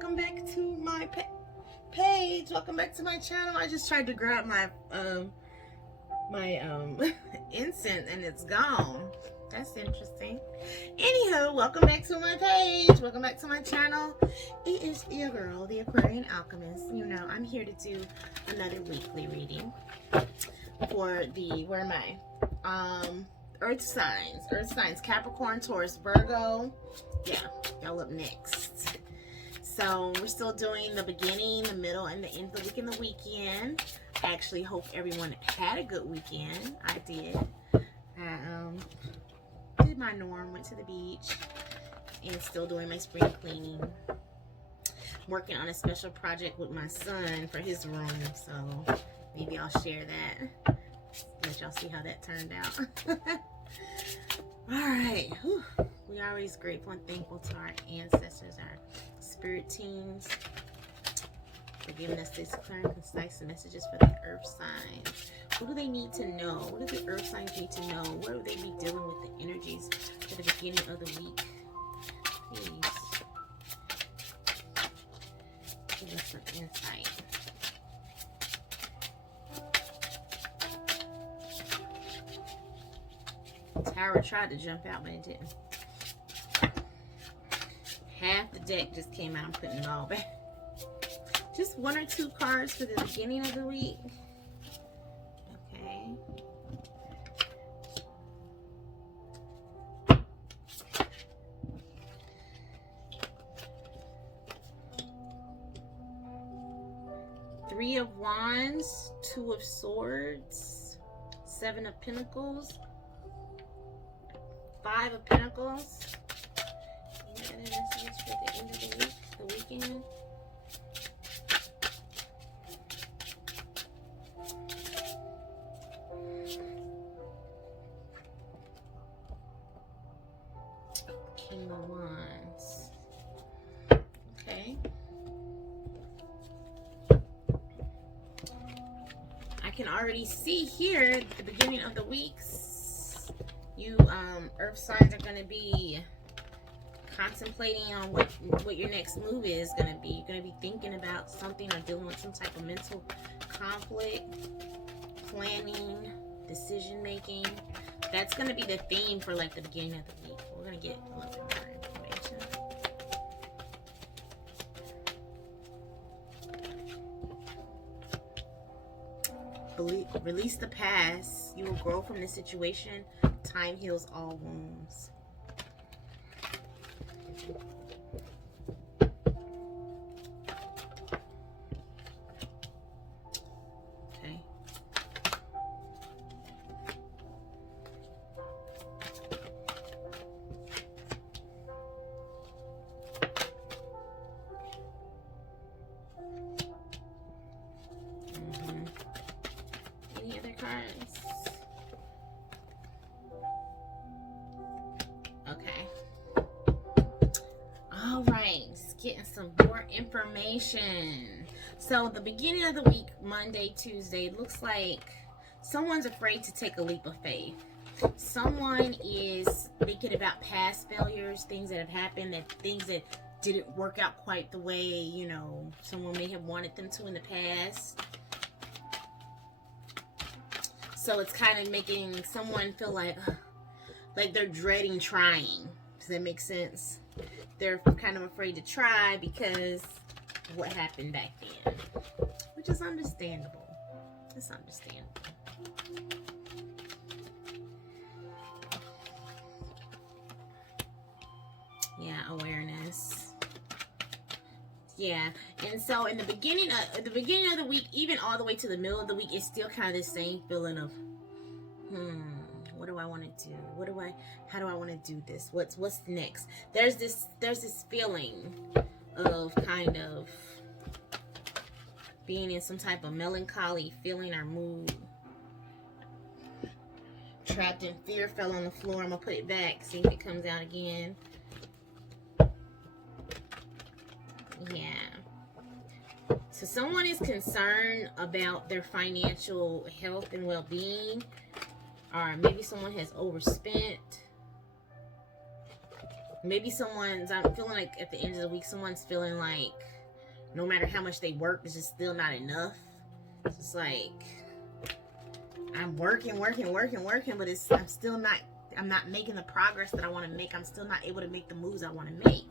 welcome back to my page. Welcome back to my channel. I just tried to grab my incense and it's gone. That's interesting. Anywho, welcome back to my page. Welcome back to my channel. It is your girl, the Aquarian Alchemist. You know, I'm here to do another weekly reading for the, where am I? Earth signs, Capricorn, Taurus, Virgo. Yeah, y'all up next. So we're still doing the beginning, the middle, and the end of the week and the weekend. I actually hope everyone had a good weekend. I did. I did my norm, went to the beach, and still doing my spring cleaning. Working on a special project with my son for his room, so maybe I'll share that. Let y'all see how that turned out. Alright. We are always grateful and thankful to our ancestors, our spirit teams, for giving us these clear and concise messages for the earth signs. What do they need to know? What do the earth signs need to know? What will they be dealing with the energies for the beginning of the week? Please give us some insight. Tower tried to jump out, but it didn't. Half the deck just came out. I'm putting it all back. Just one or two cards for the beginning of the week. Okay. Three of Wands, Two of Swords, Seven of Pentacles, Five of Pentacles. Any other messages for the end of the week, the weekend? King of Wands. Okay. I can already see here at the beginning of the weeks, you earth signs are going to be contemplating on what your next move is going to be. You're going to be thinking about something or dealing with some type of mental conflict, planning, decision making. That's going to be the theme for like the beginning of the week. We're going to get a little bit more information. Release the past. You will grow from this situation. Time heals all wounds. Okay. Any other cards? Okay. All right. Just getting some more information. So the beginning of the week, Monday, Tuesday, looks like someone's afraid to take a leap of faith. Someone is thinking about past failures, things that have happened, things that didn't work out quite the way, you know, someone may have wanted them to in the past. So it's kind of making someone feel like they're dreading trying. Does that make sense? They're kind of afraid to try because of what happened back then, which is understandable. It's understandable. Yeah, awareness. Yeah, and so in the beginning of the week, even all the way to the middle of the week, it's still kind of the same feeling of, what do I want to do? How do I want to do this? What's next? There's this feeling of kind of being in some type of melancholy feeling or mood. Trapped in fear, fell on the floor. I'm gonna put it back, see if it comes out again. Yeah. So someone is concerned about their financial health and well-being, or maybe someone has overspent. Maybe I'm feeling like at the end of the week, someone's feeling like no matter how much they work, it's just still not enough. It's just like, I'm working, but I'm not making the progress that I want to make. I'm still not able to make the moves I want to make.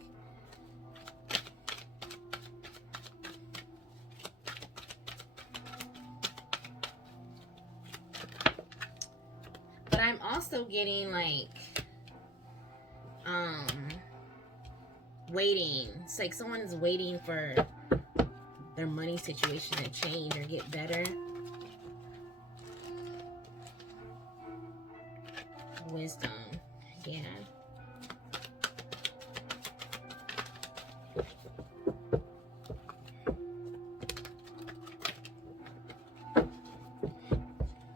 But I'm also getting like, waiting. It's like someone is waiting for their money situation to change or get better. Wisdom, yeah.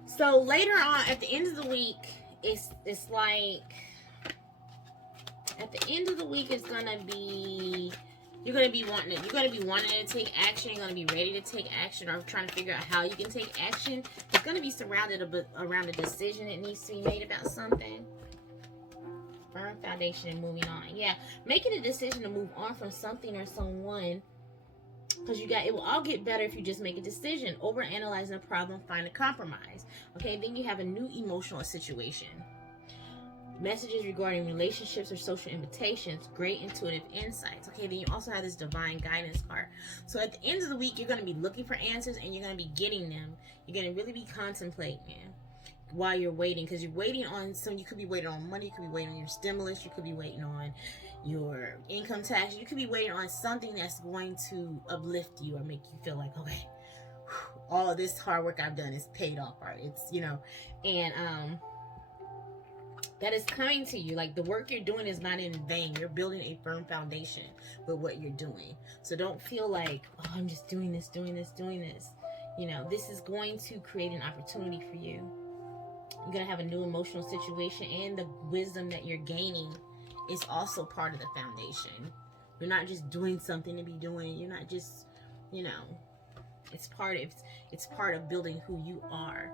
So later on, at the end of the week, it's like, at the end of the week, it's gonna be, you're gonna be wanting to take action. You're gonna be ready to take action, or trying to figure out how you can take action. It's gonna be surrounded a bit around a decision that needs to be made about something. Firm foundation and moving on. Yeah, making a decision to move on from something or someone, because it will all get better if you just make a decision. Overanalyzing a problem, find a compromise. Okay, then you have a new emotional situation. Messages regarding relationships or social invitations, great intuitive insights. Okay, then you also have this divine guidance card. So at the end of the week, you're going to be looking for answers, and you're going to be getting them. You're going to really be contemplating while you're waiting, because you're waiting on you could be waiting on money, you could be waiting on your stimulus, you could be waiting on your income tax, you could be waiting on something that's going to uplift you or make you feel like, okay, all of this hard work I've done is paid off, right? It's, and that is coming to you. Like, the work you're doing is not in vain. You're building a firm foundation with what you're doing. So don't feel like, oh, I'm just doing this. This is going to create an opportunity for you. You're going to have a new emotional situation, and the wisdom that you're gaining is also part of the foundation. You're not just doing something to be doing. You're not just, it's part of building who you are.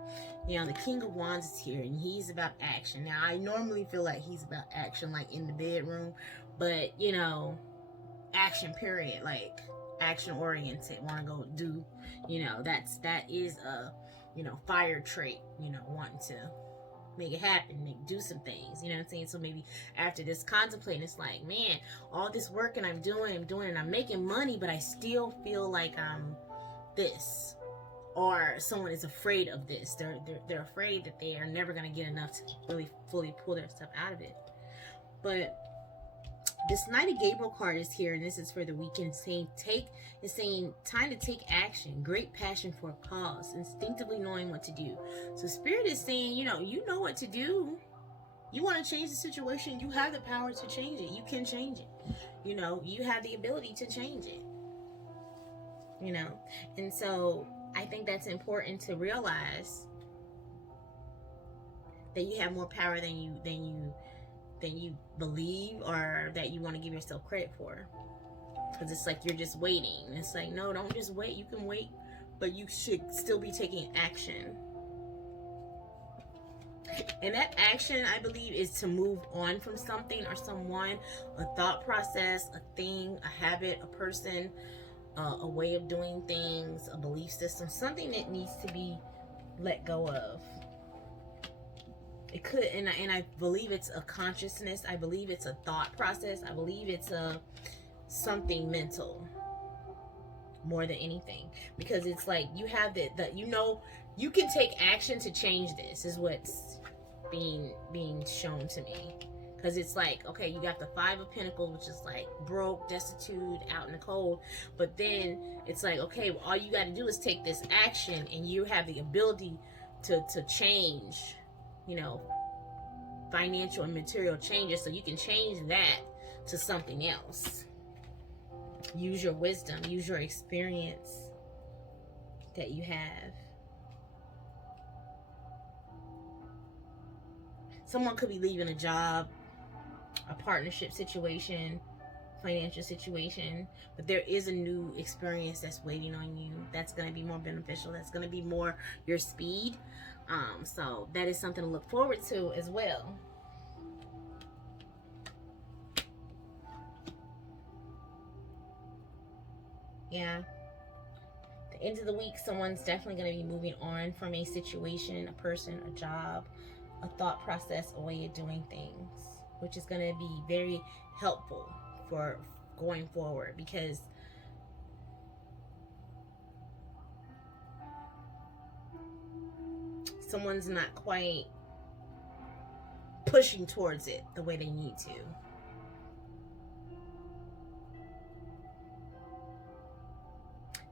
The King of Wands is here, and he's about action. Now, I normally feel like he's about action, like in the bedroom, but action period, like action oriented, want to go do, that is a, fire trait, wanting to make it happen, do some things, you know what I'm saying? So maybe after this contemplating, it's like, man, all this work and I'm doing, and I'm making money, but I still feel like I'm this, or someone is afraid of this. They're afraid that they are never going to get enough to really fully pull their stuff out of it. But this Knight of Gabriel card is here, and this is for the weekend. It's saying time to take action, great passion for a cause, instinctively knowing what to do. So Spirit is saying, you know what to do. You want to change the situation, you have the power to change it. You can change it. You have the ability to change it. And so I think that's important to realize, that you have more power than you believe, or that you want to give yourself credit for. Because it's like you're just waiting. It's like, no, don't just wait. You can wait, but you should still be taking action. And that action, I believe, is to move on from something or someone, a thought process, a thing, a habit, a person, a way of doing things, a belief system, something that needs to be let go of. It could, and I believe it's a consciousness. I believe it's a thought process. I believe it's something mental more than anything, because it's like you have that you can take action to change this, is what's being shown to me. Because it's like, okay, you got the Five of Pentacles, which is like broke, destitute, out in the cold. But then it's like, okay, well, all you got to do is take this action, and you have the ability to change, financial and material changes. So you can change that to something else. Use your wisdom, use your experience that you have. Someone could be leaving a job, a partnership situation, financial situation, but there is a new experience that's waiting on you that's going to be more beneficial, that's going to be more your speed. So that is something to look forward to as well. Yeah. The end of the week, someone's definitely going to be moving on from a situation, a person, a job, a thought process, a way of doing things, which is going to be very helpful for going forward, because someone's not quite pushing towards it the way they need to.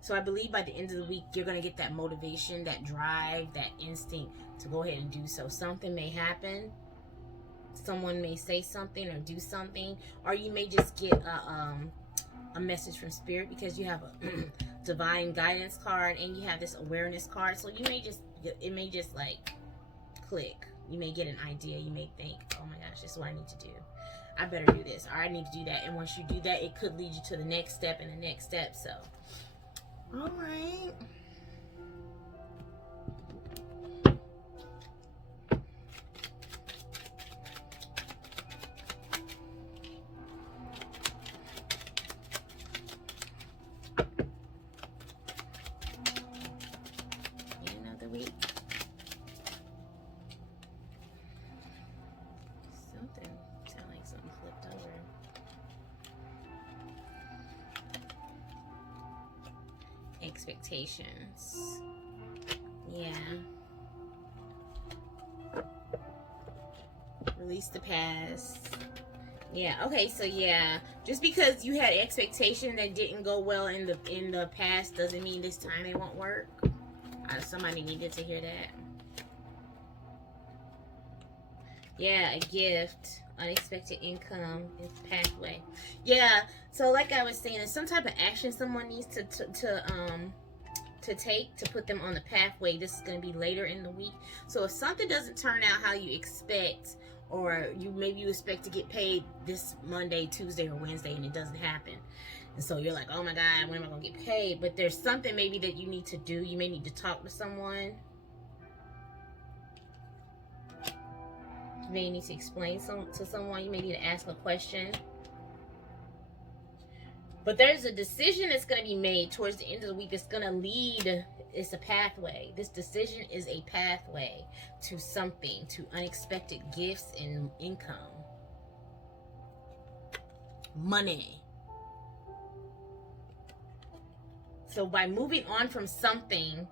So I believe by the end of the week, you're going to get that motivation, that drive, that instinct to go ahead and do so. Something may happen. Someone may say something or do something, or you may just get a message from spirit, because you have a divine guidance card and you have this awareness card. So you may just, it may just like click. You may get an idea. You may think, oh my gosh, this is what I need to do. I better do this, or I need to do that. And once you do that, it could lead you to the next step and the next step. So, all right. Another week. Something sound like something flipped over. Expectations. Yeah. Release the past. Yeah, okay, so yeah, just because you had expectation that didn't go well in the past doesn't mean this time it won't work. Somebody needed to hear that. Yeah, a gift, unexpected income, pathway. Yeah, so like I was saying, there's some type of action someone needs to take to put them on the pathway. This is going to be later in the week. So if something doesn't turn out how you expect, or maybe you expect to get paid this Monday, Tuesday, or Wednesday, and it doesn't happen, and so you're like, oh my God, when am I going to get paid? But there's something maybe that you need to do. You may need to talk to someone. You may need to explain to someone. You may need to ask a question. But there's a decision that's going to be made towards the end of the week that's going to lead. It's a pathway. This decision is a pathway to something, to unexpected gifts and income. Money. So by moving on from something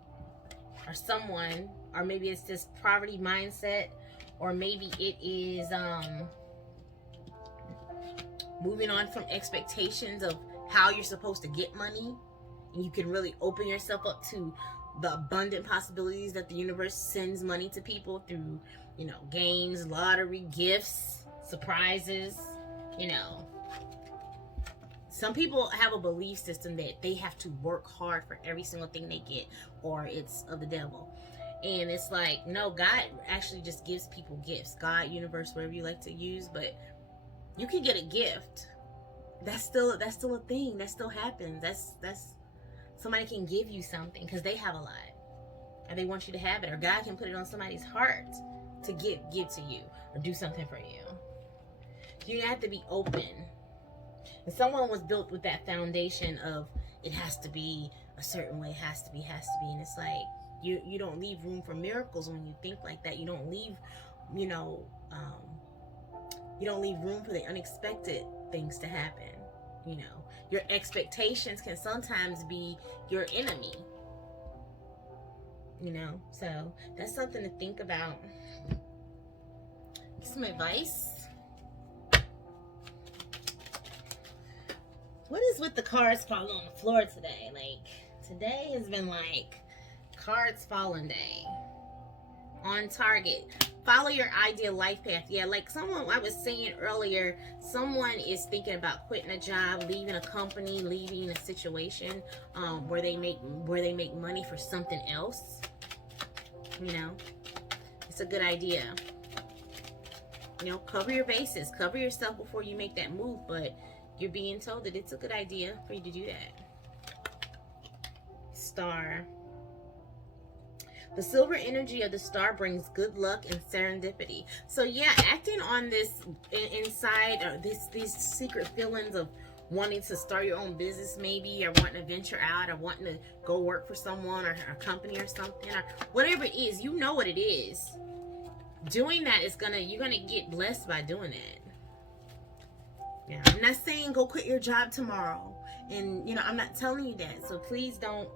or someone, or maybe it's this poverty mindset, or maybe it is moving on from expectations of how you're supposed to get money, and you can really open yourself up to the abundant possibilities that the universe sends money to people through, you know, games, lottery, gifts, surprises. You know, some people have a belief system that they have to work hard for every single thing they get, or it's of the devil. And it's like, no, God actually just gives people gifts. God, universe, whatever you like to use, but you can get a gift. That's still a thing. That still happens. That's somebody can give you something because they have a lot, and they want you to have it, or God can put it on somebody's heart to give to you or do something for you. You have to be open. And someone was built with that foundation of it has to be a certain way, has to be, and it's like you don't leave room for miracles when you think like that. You don't leave, you don't leave room for the unexpected things to happen. You know, your expectations can sometimes be your enemy. You know, so that's something to think about. Some advice. What is with the cards falling on the floor today? Like, today has been like cards falling day. On target. Follow your ideal life path. Yeah, like someone I was saying earlier, someone is thinking about quitting a job, leaving a company, leaving a situation where they make money for something else. You know, it's a good idea. You know, cover your bases, cover yourself before you make that move, but you're being told that it's a good idea for you to do that. Star. The silver energy of the star brings good luck and serendipity. So yeah, acting on this inside, or these secret feelings of wanting to start your own business maybe, or wanting to venture out, or wanting to go work for someone or a company or something, or whatever it is, you know what it is. Doing that is you're gonna get blessed by doing it. Yeah, I'm not saying go quit your job tomorrow, and I'm not telling you that. So please don't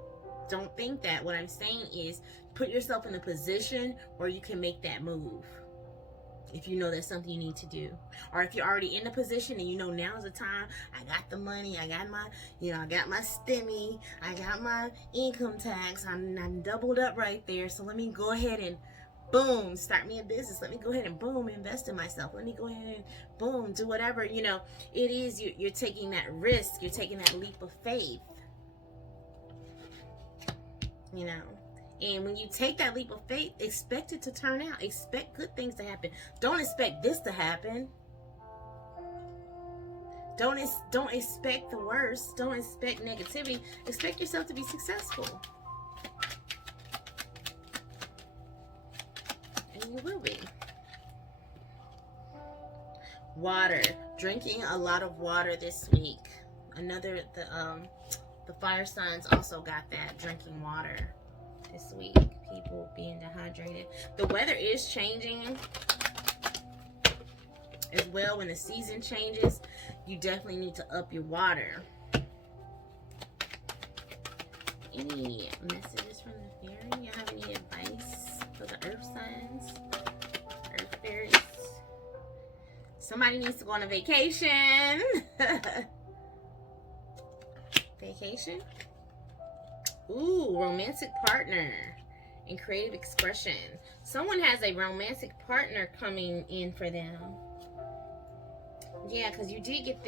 think that. What I'm saying is put yourself in a position where you can make that move. If you know that's something you need to do, or if you're already in the position and now's the time. I got the money, I got my, I got my stimmy, I got my income tax. I'm doubled up right there. So let me go ahead and boom, start me a business. Let me go ahead and boom, invest in myself. Let me go ahead and boom, do whatever. It is you're taking that risk. You're taking that leap of faith. And when you take that leap of faith, expect it to turn out. Expect good things to happen. Don't expect this to happen. Don't expect the worst. Don't expect negativity. Expect yourself to be successful. And you will be. Water. Drinking a lot of water this week. The fire signs also got that, drinking water this week. People being dehydrated. The weather is changing as well. When the season changes, you definitely need to up your water. Any messages from the fairy? You have any advice for the earth signs? Earth fairies? Somebody needs to go on a vacation. Vacation? Ooh, romantic partner and creative expression. Someone has a romantic partner coming in for them. Yeah, because you did get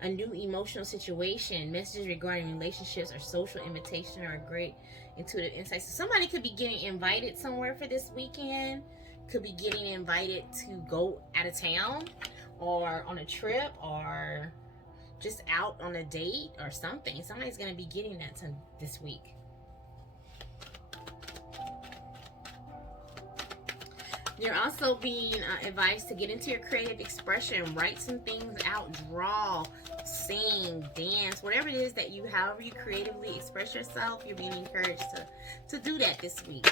a new emotional situation. Messages regarding relationships or social invitation or great intuitive insights. So somebody could be getting invited somewhere for this weekend. Could be getting invited to go out of town or on a trip or just out on a date or something. Somebody's going to be getting that this week. You're also being advised to get into your creative expression. Write some things out. Draw, sing, dance, whatever it is that however you creatively express yourself, you're being encouraged to do that this week.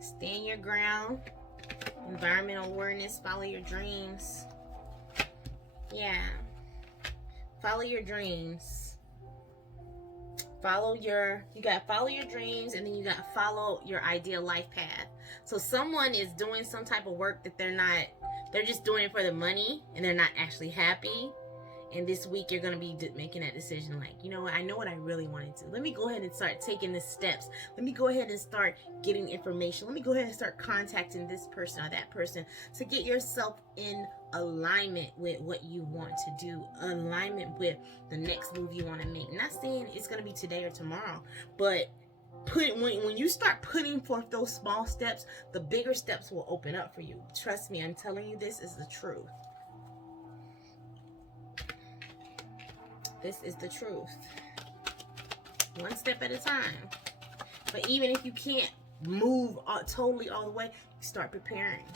Stand your ground. Environmental awareness. Follow your dreams. Yeah. Follow your dreams. You got to follow your dreams, and then you got to follow your ideal life path. So someone is doing some type of work that they're just doing it for the money, and they're not actually happy. And this week you're going to be making that decision like, you know what, I know what I really wanted to. Let me go ahead and start taking the steps. Let me go ahead and start getting information. Let me go ahead and start contacting this person or that person to get yourself in alignment with what you want to do. Alignment with the next move you want to make. Not saying it's going to be today or tomorrow, but when you start putting forth those small steps, the bigger steps will open up for you. Trust me, I'm telling you, this is the truth. This is the truth. One step at a time. But even if you can't move totally all the way, start preparing.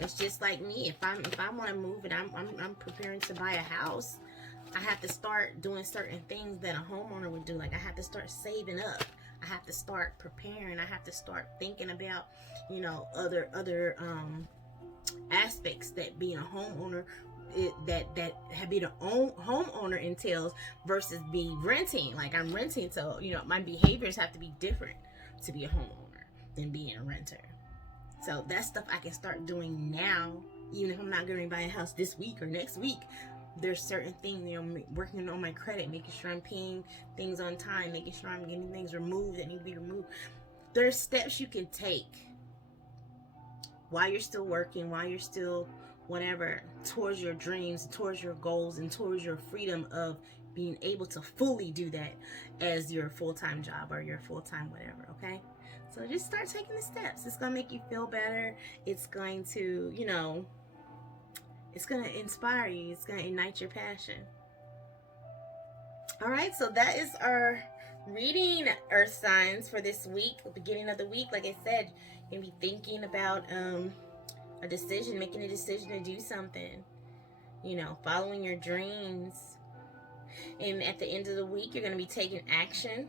It's just like me. If I want to move and I'm preparing to buy a house, I have to start doing certain things that a homeowner would do. Like I have to start saving up. I have to start preparing. I have to start thinking about, other aspects that being a homeowner that being a homeowner entails versus be renting. Like I'm renting, so my behaviors have to be different to be a homeowner than being a renter. So that's stuff I can start doing now, even if I'm not going to buy a house this week or next week. There's certain things, working on my credit, making sure I'm paying things on time, making sure I'm getting things removed that need to be removed. There's steps you can take while you're still working, while you're still whatever, towards your dreams, towards your goals, and towards your freedom of being able to fully do that as your full-time job or your full-time whatever, okay? So just start taking the steps. It's going to make you feel better. It's going to, it's going to inspire you. It's going to ignite your passion. All right, so that is our reading, earth signs, for this week, the beginning of the week. Like I said, you're going to be thinking about a decision, making a decision to do something. you know, following your dreams. And at the end of the week, you're going to be taking action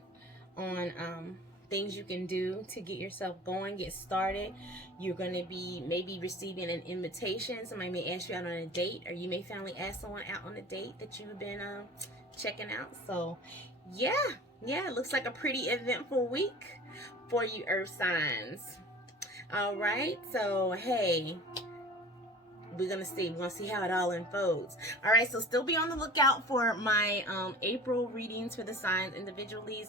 on things you can do to get yourself going, get started. You're going to be maybe receiving an invitation. Somebody may ask you out on a date, or you may finally ask someone out on a date that you've been checking out. So yeah, it looks like a pretty eventful week for you earth signs. All right, so hey, we're gonna see how it all unfolds. All right, so still be on the lookout for my April readings for the signs individually,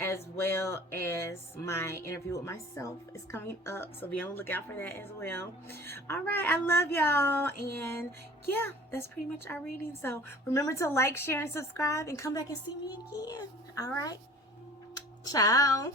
as well as my interview with myself is coming up, so be on the lookout for that as well. All right, I love y'all, and yeah, that's pretty much our reading. So remember to like, share, and subscribe, and come back and see me again. All right, ciao.